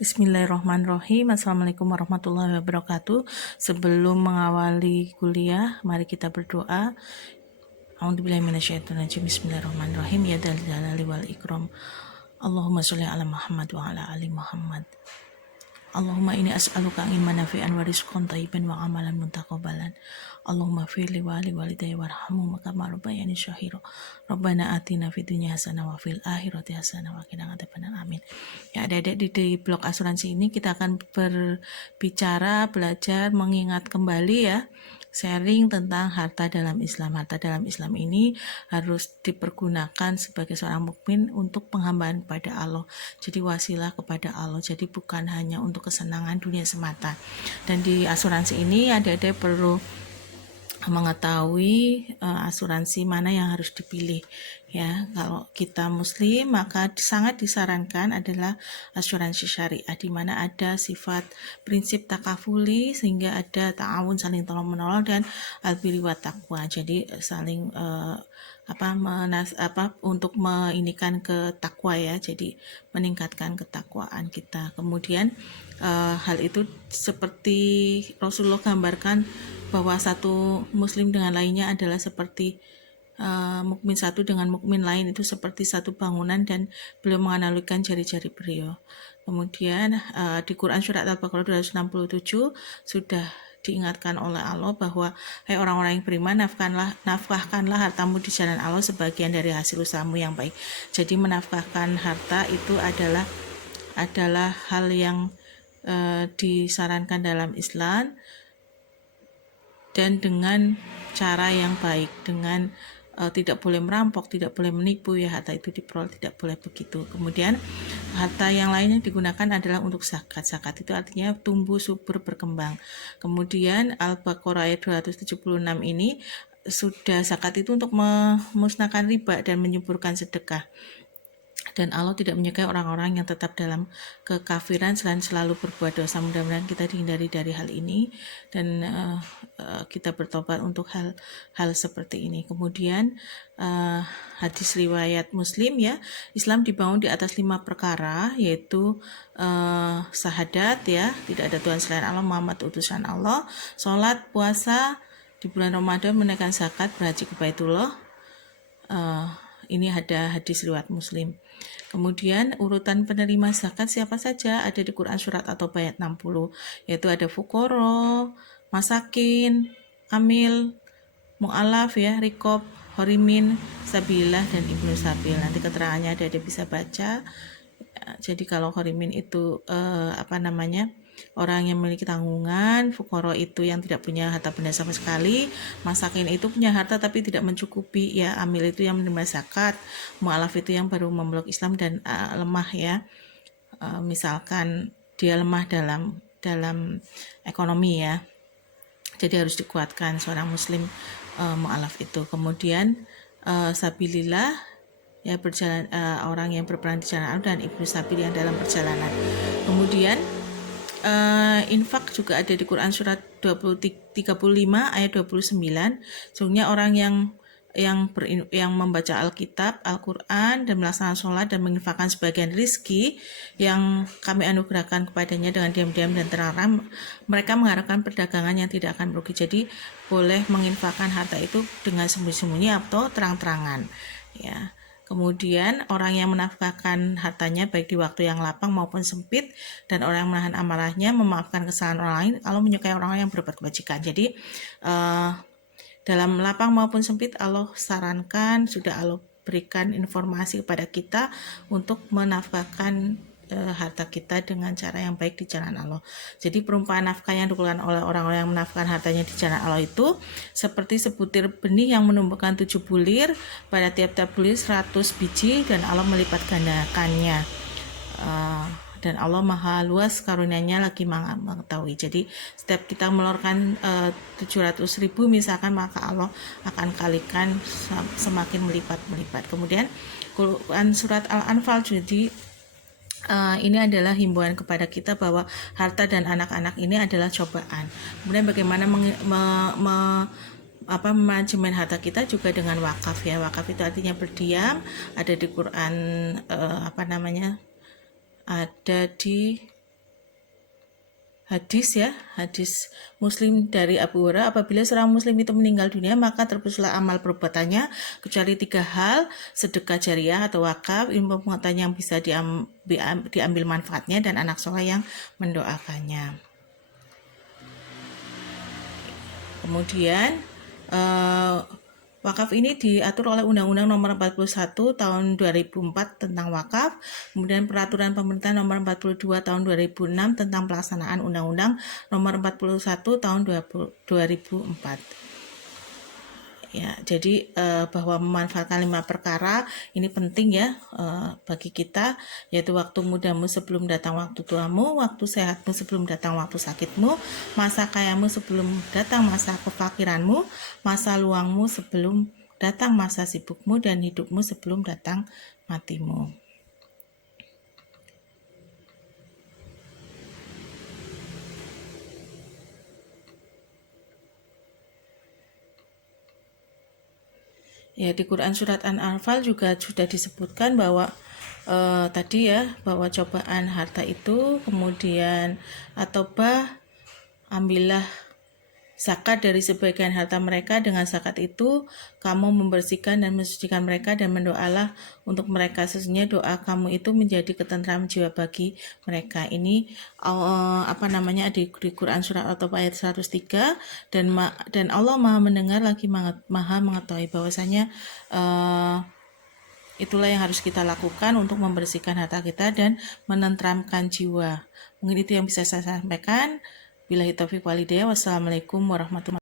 Bismillahirrahmanirrahim. Assalamualaikum warahmatullahi wabarakatuh. Sebelum mengawali kuliah, mari kita berdoa. A'udzubillahi minasyaitonirrajim. Bismillahirrahmanirrahim. Ya dzal jalali wal ikram. Allahumma sholli ala Muhammad wa ala ali Muhammad. Allahumma ini as'aluka ilman nafi'an wa rizqan thayyiban wa amalan muntaqabbalan. Allahumma firli wa li walidayya warhamhuma kama rabbayani shaghira. Rabbana atina fid dunya hasanah wa fil akhirati hasanah wa qina adzabannar. Amin. Ya, adik-adik, di blog asuransi ini kita akan berbicara, belajar, mengingat kembali ya, sharing tentang harta dalam Islam. Harta dalam Islam ini harus dipergunakan sebagai seorang mukmin untuk penghambaan kepada Allah. Jadi wasilah kepada Allah. Jadi bukan hanya untuk kesenangan dunia semata. Dan di asuransi ini adik-adik perlu mengetahui asuransi mana yang harus dipilih ya. Kalau kita muslim maka sangat disarankan adalah asuransi syariah, di mana ada sifat prinsip takafuli sehingga ada ta'awun, saling tolong menolong, dan albiri wa taqwa. Jadi saling untuk menginikan ke takwa ya, jadi meningkatkan ketakwaan kita. Kemudian hal itu seperti Rasulullah gambarkan bahwa satu muslim dengan lainnya adalah seperti mukmin satu dengan mukmin lain itu seperti satu bangunan, dan beliau menganalogikan jari-jari beliau. Kemudian di Quran surat Al-Baqarah 267 sudah diingatkan oleh Allah bahwa hai orang-orang yang beriman, nafkahkanlah hartamu di jalan Allah sebagian dari hasil usahamu yang baik. Jadi menafkahkan harta itu adalah hal yang disarankan dalam Islam, dan dengan cara yang baik, dengan tidak boleh merampok, tidak boleh menipu ya, harta itu diperoleh tidak boleh begitu. Kemudian harta yang lainnya digunakan adalah untuk zakat. Zakat itu artinya tumbuh subur berkembang. Kemudian Al-Baqarah ayat 276 ini sudah zakat itu untuk memusnahkan riba dan menyuburkan sedekah. Dan Allah tidak menyukai orang-orang yang tetap dalam kekafiran selain selalu berbuat dosa. Mudah-mudahan kita dihindari dari hal ini dan kita bertobat untuk hal seperti ini. Kemudian hadis riwayat Muslim ya, Islam dibangun di atas 5 perkara, yaitu syahadat ya, tidak ada Tuhan selain Allah, Muhammad utusan Allah, sholat, puasa di bulan Ramadan, menunaikan zakat, berhaji ke Baitullah. Ini ada hadis riwayat Muslim. Kemudian urutan penerima zakat siapa saja ada di Quran surat atau ayat 60, yaitu ada fukoro, masakin, amil, mu'alaf ya, rikob, horimin, sabilillah, dan ibnu sabil. Nanti keterangannya ada bisa baca. Jadi kalau horimin itu orang yang memiliki tanggungan, fukoro itu yang tidak punya harta benda sama sekali, masakin itu punya harta tapi tidak mencukupi ya, amil itu yang menerima zakat, mu'alaf itu yang baru memeluk Islam dan lemah ya, misalkan dia lemah dalam ekonomi ya, jadi harus dikuatkan seorang muslim mu'alaf itu. Kemudian sabilillah ya, berjalan orang yang berperan di jalan Allah, dan ibnu sabil yang dalam perjalanan. Kemudian infak juga ada di Quran surat 35 ayat 29. Sesungguhnya orang yang membaca Alkitab, Al-Quran, dan melaksanakan sholat dan menginfakkan sebagian rizki yang kami anugerahkan kepadanya dengan diam-diam dan terang, mereka mengharapkan perdagangan yang tidak akan merugi. Jadi boleh menginfakkan harta itu dengan sembunyi-sembunyi atau terang-terangan ya. Kemudian orang yang menafkahkan hartanya baik di waktu yang lapang maupun sempit, dan orang yang menahan amarahnya, memaafkan kesalahan orang lain, Allah menyukai orang yang berbuat kebajikan. Jadi dalam lapang maupun sempit Allah sarankan, sudah Allah berikan informasi kepada kita untuk menafkahkan harta kita dengan cara yang baik di jalan Allah. Jadi perumpamaan nafkah yang dikeluarkan oleh orang-orang yang menafkahkan hartanya di jalan Allah itu seperti sebutir benih yang menumbuhkan 7 bulir, pada tiap-tiap bulir 100 biji, dan Allah melipat gandakannya. Dan Allah maha luas karunia-Nya lagi mengetahui. Jadi setiap kita mengeluarkan 700.000 misalkan, maka Allah akan kalikan semakin melipat-melipat. Kemudian Quran surat Al-Anfal, jadi ini adalah himbauan kepada kita bahwa harta dan anak-anak ini adalah cobaan. Kemudian bagaimana manajemen harta kita juga dengan wakaf ya. Wakaf itu artinya berdiam, ada di Quran ada di hadis Muslim dari Abu Hurairah, apabila seorang muslim itu meninggal dunia maka terputuslah amal perbuatannya kecuali 3 hal: sedekah jariah atau wakaf, ilmu pengetahuan yang bisa diambil manfaatnya, dan anak soleh yang mendoakannya. Kemudian wakaf ini diatur oleh Undang-Undang Nomor 41 Tahun 2004 tentang wakaf, kemudian Peraturan Pemerintah Nomor 42 Tahun 2006 tentang pelaksanaan Undang-Undang Nomor 41 Tahun 2004. Ya, jadi bahwa memanfaatkan 5 perkara ini penting ya bagi kita, yaitu waktu mudamu sebelum datang waktu tuamu, waktu sehatmu sebelum datang waktu sakitmu, masa kayamu sebelum datang masa kefakiranmu, masa luangmu sebelum datang masa sibukmu, dan hidupmu sebelum datang matimu. Ya, di Quran Surat An-Anfal juga sudah disebutkan bahwa tadi ya, bahwa cobaan harta itu, kemudian ambillah zakat dari sebagian harta mereka, dengan zakat itu kamu membersihkan dan mensucikan mereka, dan mendoalah untuk mereka, sesungguhnya doa kamu itu menjadi ketentraman jiwa bagi mereka. Ini di Quran Surat At-Taubah ayat 103, dan Allah Maha mendengar lagi Maha mengetahui, bahwasanya itulah yang harus kita lakukan untuk membersihkan harta kita dan menenteramkan jiwa. Mungkin itu yang bisa saya sampaikan. Billahi taufiq walhidayah. Wassalamualaikum warahmatullahi wabarakatuh.